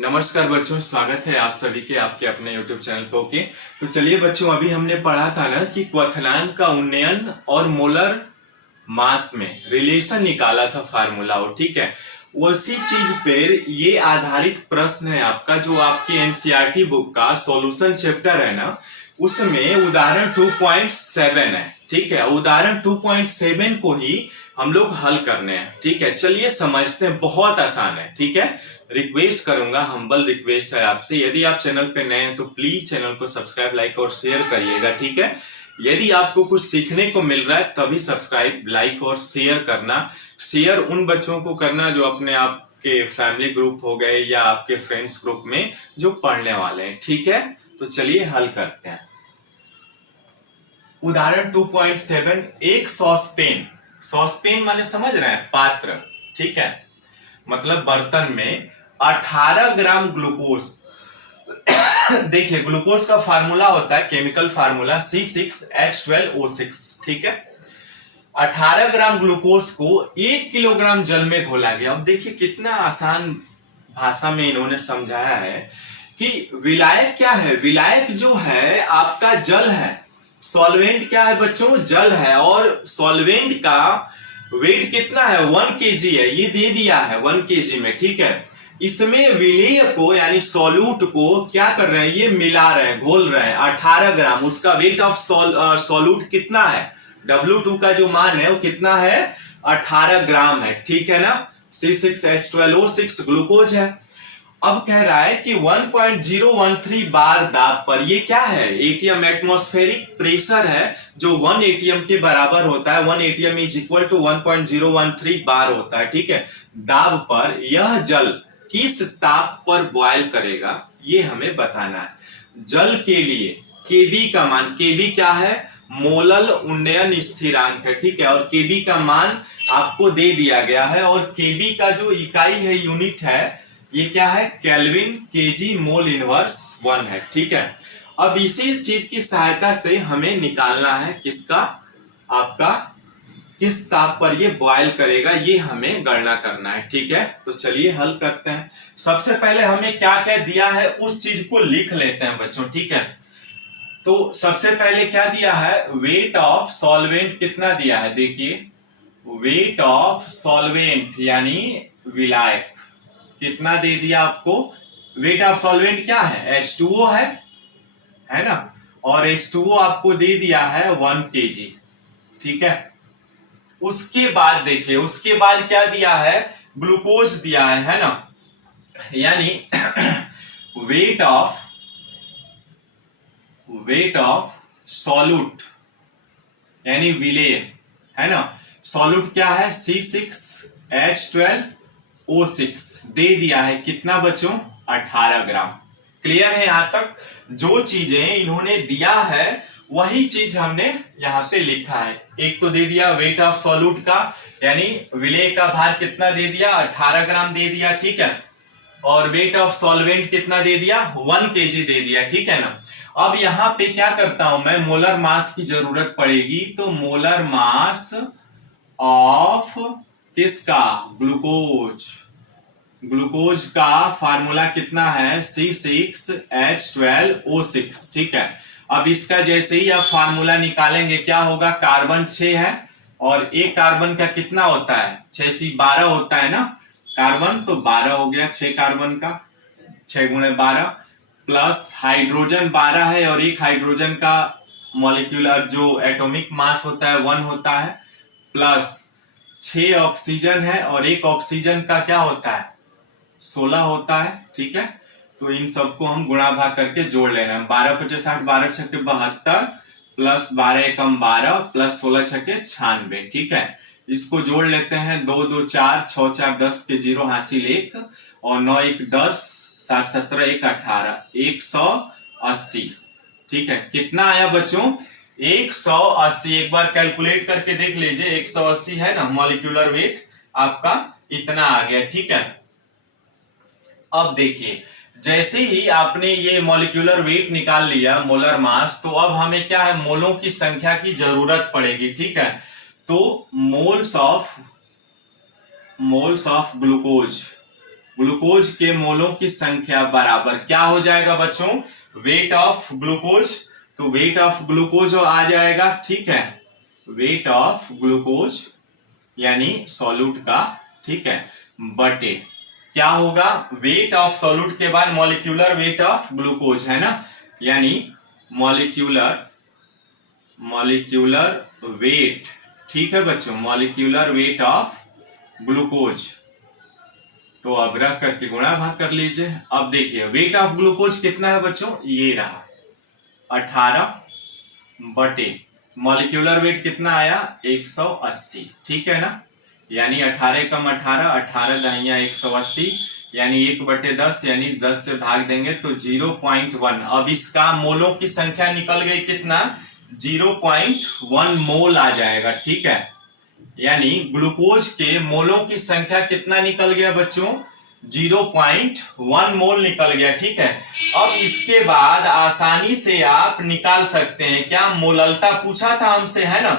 नमस्कार बच्चों, स्वागत है आप सभी के आपके अपने YouTube चैनल पे। ओके, तो चलिए बच्चों, अभी हमने पढ़ा था ना कि क्वथनांक का उन्नयन और मोलर मास में रिलेशन निकाला था फार्मूला। और ठीक है, उसी चीज पे ये आधारित प्रश्न है आपका, जो आपकी एनसीईआरटी बुक का सॉल्यूशन चैप्टर है ना, उसमें उदाहरण 2.7 है। ठीक है, उदाहरण 2.7 को ही हम लोग हल करने हैं। ठीक है, चलिए समझते हैं, बहुत आसान है। ठीक है, रिक्वेस्ट करूंगा, हम्बल रिक्वेस्ट है आपसे, यदि आप चैनल पे नए हैं तो प्लीज चैनल को सब्सक्राइब, लाइक और शेयर करिएगा। ठीक है, यदि आपको कुछ सीखने को मिल रहा है तभी सब्सक्राइब, लाइक और शेयर करना। शेयर उन बच्चों को करना जो अपने आपके फैमिली ग्रुप हो गए या आपके फ्रेंड्स ग्रुप में जो पढ़ने वाले हैं। ठीक है, तो चलिए हल करते हैं। उदाहरण 2.7, एक सॉसपेन, सॉसपेन माने समझ रहे हैं, पात्र। ठीक है, मतलब बर्तन में 18 ग्राम ग्लूकोज देखिए, ग्लूकोज का फार्मूला होता है, केमिकल फार्मूला C6H12O6। ठीक है, 18 ग्राम ग्लूकोज को 1 किलोग्राम जल में घोला गया। अब देखिए कितना आसान भाषा में इन्होंने समझाया है कि विलायक क्या है। विलायक जो है आपका जल है, सॉल्वेंट क्या है बच्चों, जल है। और सॉल्वेंट का वेट कितना है, 1 kg है, ये दे दिया है 1 kg में। ठीक है, इसमें विलेय को यानी सॉल्यूट को क्या कर रहे हैं, ये मिला रहे हैं, घोल रहे हैं। 18 ग्राम, उसका वेट ऑफ सॉल्यूट कितना है, W2 का जो मान है वो कितना है, 18 ग्राम है। ठीक है ना, C6H12O6 ग्लूकोज है। अब कह रहा है कि 1.013 बार दाब पर, ये क्या है, एटीएम, एटमॉस्फेरिक प्रेशर है जो 1 एटीएम के बराबर होता है। 1 एटीएम इज इक्वल टू 1.013 बार होता है। ठीक है, दाब पर यह जल किस ताप पर बॉयल करेगा, ये हमें बताना है। जल के लिए केबी का मान, केबी क्या है, मोलल उन्नयन स्थिरांक है। ठीक है, और केबी का मान आपको दे दिया गया है। और केबी का जो इकाई है, यूनिट है, ये क्या है, केल्विन, केजी मोल इनवर्स 1 है। ठीक है, अब इसी चीज की सहायता से हमें निकालना है किसका, आपका किस ताप पर ये बॉयल करेगा, ये हमें गणना करना है। ठीक है, तो चलिए हल करते हैं। सबसे पहले हमें क्या क्या दिया है उस चीज को लिख लेते हैं बच्चों। ठीक है, तो सबसे पहले क्या दिया है, वेट ऑफ सॉल्वेंट कितना दिया है, देखिए वेट ऑफ सॉल्वेंट यानी विलायक कितना दे दिया आपको। वेट ऑफ सॉल्वेंट क्या है, H2O है ना, और H2O आपको दे दिया है 1 kg। ठीक है, उसके बाद देखिए, उसके बाद क्या दिया है, ग्लूकोज दिया है ना, यानी वेट ऑफ सॉल्यूट यानी विलेय है ना, सॉल्यूट क्या है, C6H12O6 दे दिया है कितना बच्चों, 18 ग्राम। क्लियर है यहां तक, जो चीजें इन्होंने दिया है वही चीज हमने यहाँ पे लिखा है। एक तो दे दिया वेट ऑफ सॉल्यूट का, यानी विलेय का भार कितना दे दिया, 18 ग्राम दे दिया। ठीक है, और वेट ऑफ सॉल्वेंट कितना दे दिया, 1 kg दे दिया। ठीक है ना, अब यहाँ पे क्या करता हूं मैं, मोलर मास की जरूरत पड़ेगी, तो मोलर मास ऑफ किसका, ग्लूकोज, ग्लूकोज का फार्मूला कितना है, C6H12O6। ठीक है, अब इसका जैसे ही आप फार्मूला निकालेंगे क्या होगा, कार्बन 6 है और एक कार्बन का कितना होता है, 6 से 12 होता है ना कार्बन, तो 12 हो गया 6 कार्बन का, 6 गुणे 12, प्लस हाइड्रोजन 12 है और एक हाइड्रोजन का मॉलिक्यूलर जो एटॉमिक मास होता है 1 होता है, प्लस 6 ऑक्सीजन है और एक ऑक्सीजन का क्या होता है, 16 होता है। ठीक है, तो इन सबको हम गुणा भाग करके जोड़ लेना है। 12 पचास 60, 12 छक्के 72, प्लस 12 एकम 12, प्लस 16 छक्के 96। ठीक है, इसको जोड़ लेते हैं, 2 2 4, 6 4 10 के 0 हासिल 1, और 9 1 10, 7 17 1 18, 180। ठीक है, कितना आया बच्चों, 180। एक बार कैलकुलेट करके देख लीजिए, 180 है ना मॉलिक्यूलर वेट आपका, इतना आ गया। ठीक है, अब देखिए, जैसे ही आपने ये मॉलिक्यूलर वेट निकाल लिया, मोलर मास, तो अब हमें क्या है, मोलों की संख्या की जरूरत पड़ेगी। ठीक है, तो मोल्स ऑफ ग्लूकोज ग्लूकोज के मोलों की संख्या बराबर क्या हो जाएगा बच्चों, वेट ऑफ ग्लूकोज। तो वेट ऑफ ग्लूकोज आ जाएगा, ठीक है, वेट ऑफ ग्लूकोज यानी सॉल्यूट का, ठीक है, बटे क्या होगा, वेट ऑफ सॉल्यूट के बाद मॉलिक्यूलर वेट ऑफ ग्लूकोज है ना, यानी मॉलिक्यूलर वेट, ठीक है बच्चों, मॉलिक्यूलर वेट ऑफ ग्लूकोज। तो अब रख करके गुणा भाग कर लीजिए। अब देखिए वेट ऑफ ग्लूकोज कितना है बच्चों, ये रहा 18 बटे मॉलिक्यूलर वेट कितना आया 180, ठीक है ना, यानी 18 कम 18 दहिया 180, यानी 1/10, यानी 10 से भाग देंगे तो 0.1। अब इसका मोलों की संख्या निकल गई कितना, 0.1 मोल आ जाएगा, ठीक है, यानी ग्लूकोज के मोलों की संख्या कितना निकल गया बच्चों, 0.1 मोल निकल गया, ठीक है। अब इसके बाद आसानी से आप निकाल सकते हैं क्या, मोललता पूछा था हमसे है ना,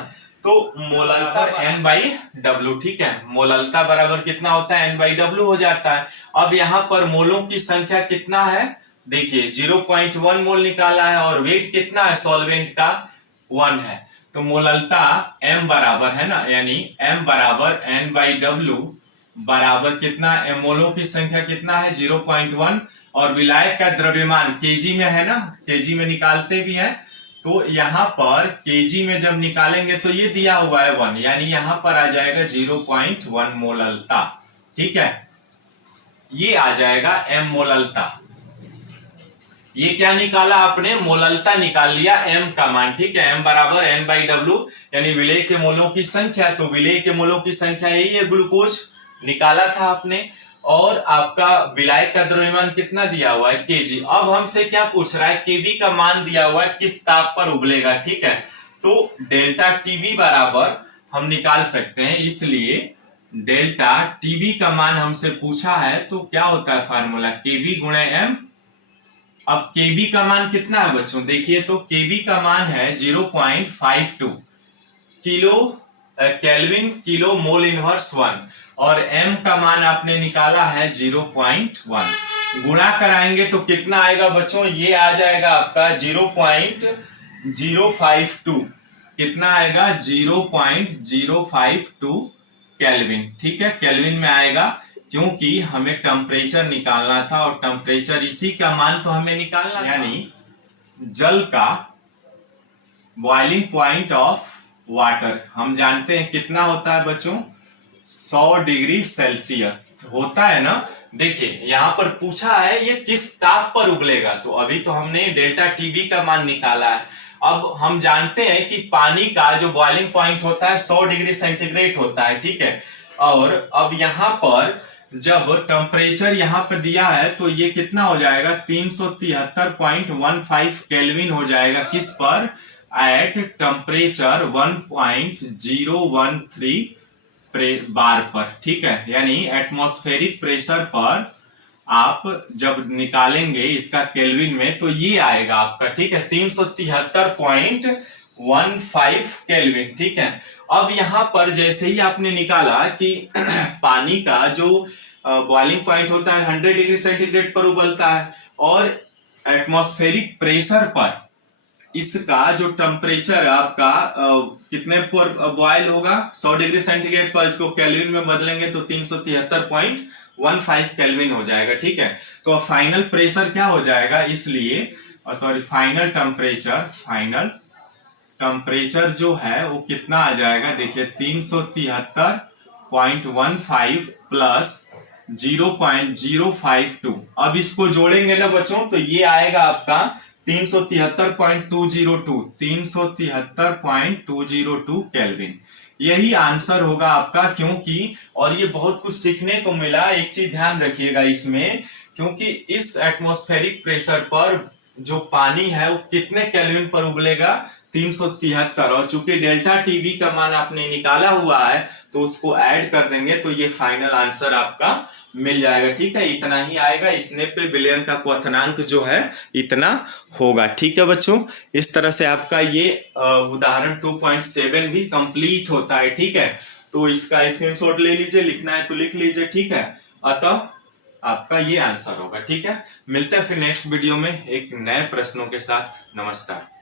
तो मोललता N/W, ठीक है, मोललता बराबर कितना होता है N/W हो जाता है। अब यहाँ पर मोलों की संख्या कितना है, देखिए 0.1 मोल निकाला है और वेट कितना है सॉल्वेंट का 1 है, तो मोललता M बराबर है ना, यानी M बराबर N/W बराबर कितना, मोलों की संख्या कितना है 0.1, और विलायक का द्रव्यमान केजी में है ना, केजी में निकालते भी है, तो यहाँ पर केजी में जब निकालेंगे तो ये दिया हुआ है 1, यानी यहाँ पर आ जाएगा 0.1 मोललता, ठीक है, ये आ जाएगा M मोललता। ये क्या निकाला आपने, मोललता निकाल लिया M का मान, ठीक है, M बराबर N/W यानी विलेय के मोलों की संख्या, तो विलेय के मोलों की संख्या यही है, ग्लूकोज निकाला था आपने, और आपका विलायक का द्रव्यमान कितना दिया हुआ है केजी। अब हमसे क्या पूछ रहा है, केबी का मान दिया हुआ है किस ताप पर उबलेगा, ठीक है, तो डेल्टा टीबी बराबर हम निकाल सकते हैं, इसलिए डेल्टा टीबी का मान हमसे पूछा है, तो क्या होता है फार्मूला, केबी गुणे एम। अब केबी का मान कितना है बच्चों, देखिए तो केबी का मान है 0.52 kilo kelvin kilo mole inverse 1, और m का मान आपने निकाला है 0.1, गुणा कराएंगे तो कितना आएगा बच्चों, ये आ जाएगा आपका 0.052, कितना आएगा 0.052 केल्विन, ठीक है, केल्विन में आएगा, क्योंकि हमें टेम्परेचर निकालना था और टेम्परेचर इसी का मान तो हमें निकालना, यानी जल का बॉइलिंग पॉइंट ऑफ वाटर हम जानते हैं कितना होता है बच्चों, 100 डिग्री सेल्सियस होता है ना। देखिए यहाँ पर पूछा है ये किस ताप पर उबलेगा, तो अभी तो हमने डेल्टा टीबी का मान निकाला है। अब हम जानते हैं कि पानी का जो बॉइलिंग पॉइंट होता है 100 डिग्री सेंटीग्रेड होता है, ठीक है, और अब यहाँ पर जब टेम्परेचर यहाँ पर दिया है तो ये कितना हो जाएगा 373.15 केल्विन हो जाएगा, किस पर, एट टेम्परेचर 1.013 बार पर, ठीक है, यानी एटमॉस्फेरिक प्रेशर पर आप जब निकालेंगे इसका केल्विन में तो ये आएगा आपका, ठीक है, 373.15 केल्विन, ठीक है। अब यहाँ पर जैसे ही आपने निकाला कि पानी का जो बॉइलिंग पॉइंट होता है 100 डिग्री सेंटीग्रेड पर उबलता है, और एटमॉस्फेरिक प्रेशर पर इसका जो टेम्परेचर आपका कितने पर बॉयल होगा 100 डिग्री सेंटीग्रेड पर, इसको केल्विन में बदलेंगे तो 373.15 केल्विन हो जाएगा, ठीक है। तो फाइनल प्रेशर क्या हो जाएगा, इसलिए फाइनल टेम्परेचर जो है वो कितना आ जाएगा, देखिए 373.15 प्लस 0.052, अब इसको जोड़ेंगे ना बच्चों तो ये आएगा आपका 373.202 केल्विन, यही आंसर होगा आपका, क्योंकि और ये बहुत कुछ सीखने को मिला, एक चीज ध्यान रखिएगा इसमें, क्योंकि इस एटमॉस्फेरिक प्रेशर पर जो पानी है वो कितने केल्विन पर उबलेगा 373, और चूंकि डेल्टा टीबी का मान आपने निकाला हुआ है तो उसको ऐड कर देंगे तो ये फाइनल आंसर आपका मिल जाएगा, ठीक है, इतना ही आएगा, इसने पे विलयन का क्वथनांक जो है इतना होगा, ठीक है बच्चों। इस तरह से आपका ये उदाहरण 2.7 भी कंप्लीट होता है, ठीक है, तो इसका स्क्रीनशॉट ले लीजिए, लिखना है तो लिख लीजिए, ठीक है। अतः आपका ये आंसर होगा। ठीक है, मिलते हैं फिर नेक्स्ट वीडियो में एक नए प्रश्नों के साथ। नमस्कार।